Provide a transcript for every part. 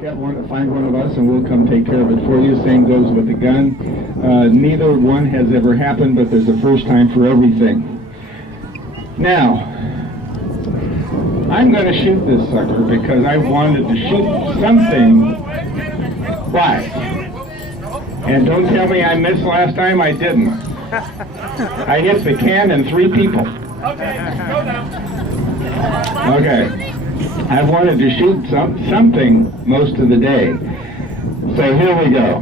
Find one of us and we'll come take care of it for you. Same goes with the gun. Neither one has ever happened, but there's a first time for everything. Now, I'm going to shoot this sucker because I wanted to shoot something. Why? And don't tell me I missed last time. I didn't. I hit the can and 3 people. Okay. I've wanted to shoot something most of the day. So here we go.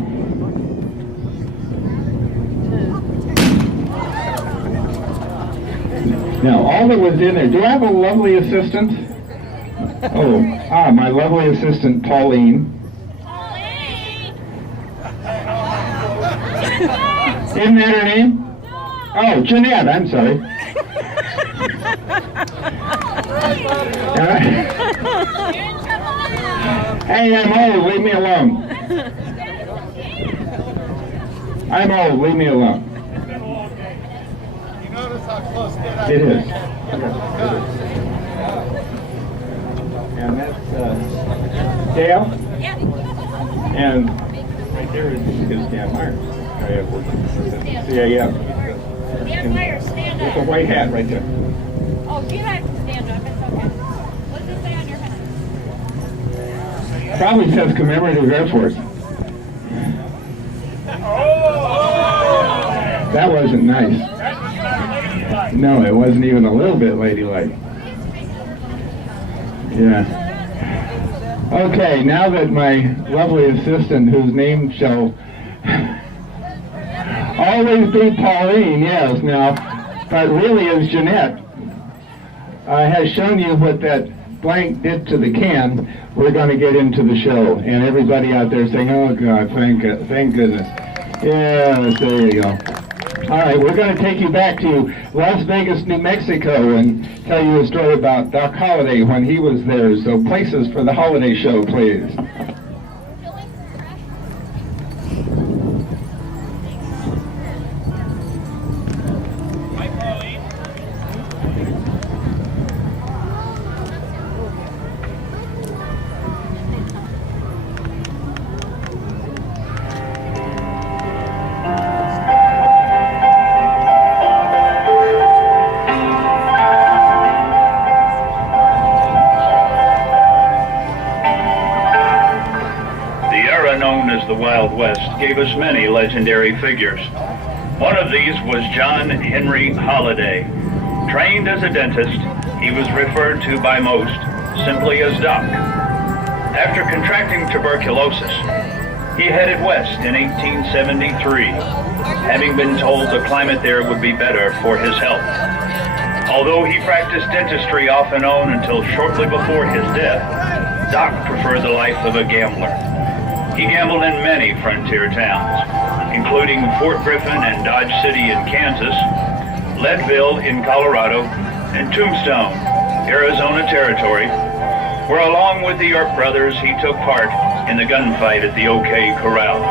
Now, all that was in there, do I have a lovely assistant? My lovely assistant, Pauline. Isn't that her name? Oh, Jeanette, I'm sorry. Hey, I'm old, leave me alone. I'm old, leave me alone. You notice how close it is. And that's Dale. And right there is Dan Myers. Yeah. Dan Myers, stand up. With a white hat right there. Oh, you don't have to stand up, it's okay. What does it say on your hat? Probably says commemorative Air Force. That wasn't nice. No, it wasn't even a little bit ladylike. Yeah. Okay, now that my lovely assistant, whose name shall always be Pauline, yes, now, but really is Jeanette, has shown you what that blank did to the can, we're going to get into the show. And everybody out there saying, oh God, thank goodness. Yes, there you go. All right, we're going to take you back to Las Vegas, New Mexico and tell you a story about Doc Holliday when he was there. So places for the Holliday show, please. The Wild West gave us many legendary figures. One of these was John Henry Holliday. Trained as a dentist, he was referred to by most simply as Doc. After contracting tuberculosis, he headed west in 1873, having been told the climate there would be better for his health. Although he practiced dentistry off and on until shortly before his death, Doc preferred the life of a gambler. He gambled in many frontier towns, including Fort Griffin and Dodge City in Kansas, Leadville in Colorado, and Tombstone, Arizona Territory, where along with the York brothers he took part in the gunfight at the OK Corral.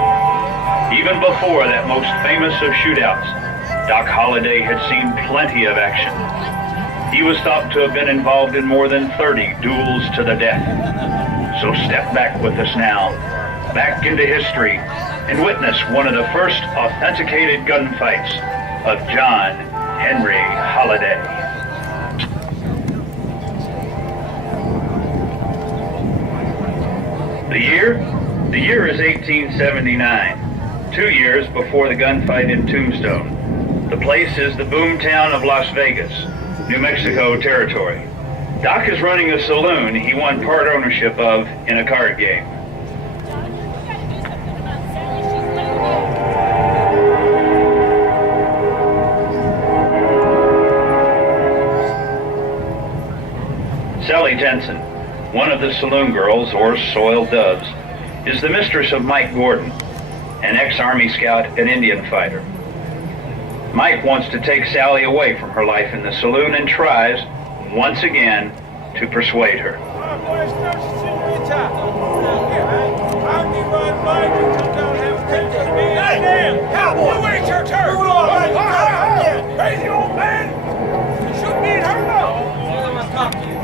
Even before that most famous of shootouts, Doc Holliday had seen plenty of action. He was thought to have been involved in more than 30 duels to the death. So step back with us now, back into history, and witness one of the first authenticated gunfights of John Henry Holliday. The year is 1879, 2 years before the gunfight in Tombstone. The place is the boomtown of Las Vegas, New Mexico Territory. Doc is running a saloon he won part ownership of in a card game. Sally Jensen, one of the saloon girls, or soiled doves, is the mistress of Mike Gordon, an ex-Army scout and Indian fighter. Mike wants to take Sally away from her life in the saloon and tries, once again, to persuade her. Cowboy, wait your turn! Crazy old man! You shouldn't need her now! I must talk to you.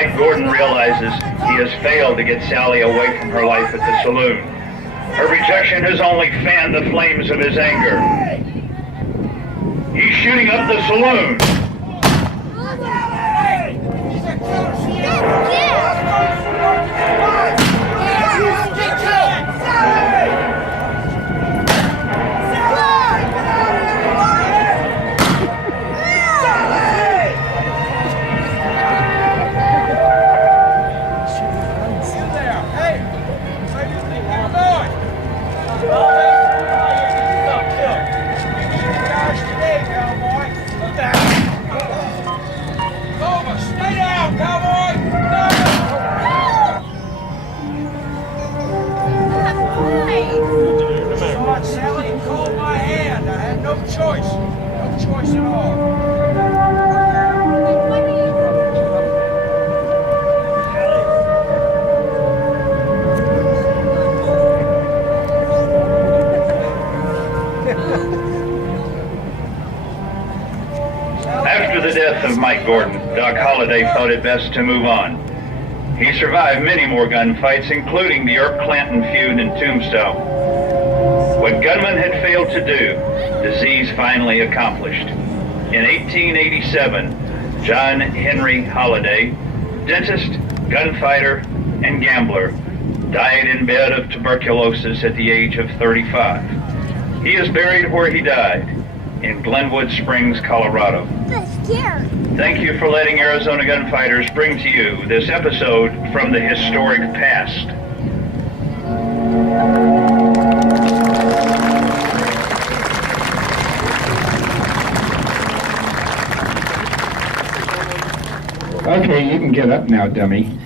Mike Gordon realizes he has failed to get Sally away from her life at the saloon. Her rejection has only fanned the flames of his anger. He's shooting up the saloon. Sally called my hand. I had no choice. No choice at all. After the death of Mike Gordon, Doc Holliday thought it best to move on. He survived many more gunfights, including the Earp Clanton feud in Tombstone. What gunmen had failed to do, disease finally accomplished. In 1887, John Henry Holliday, dentist, gunfighter, and gambler, died in bed of tuberculosis at the age of 35. He is buried where he died, in Glenwood Springs, Colorado. Thank you for letting Arizona Gunfighters bring to you this episode from the historic past. Okay, you can get up now, dummy.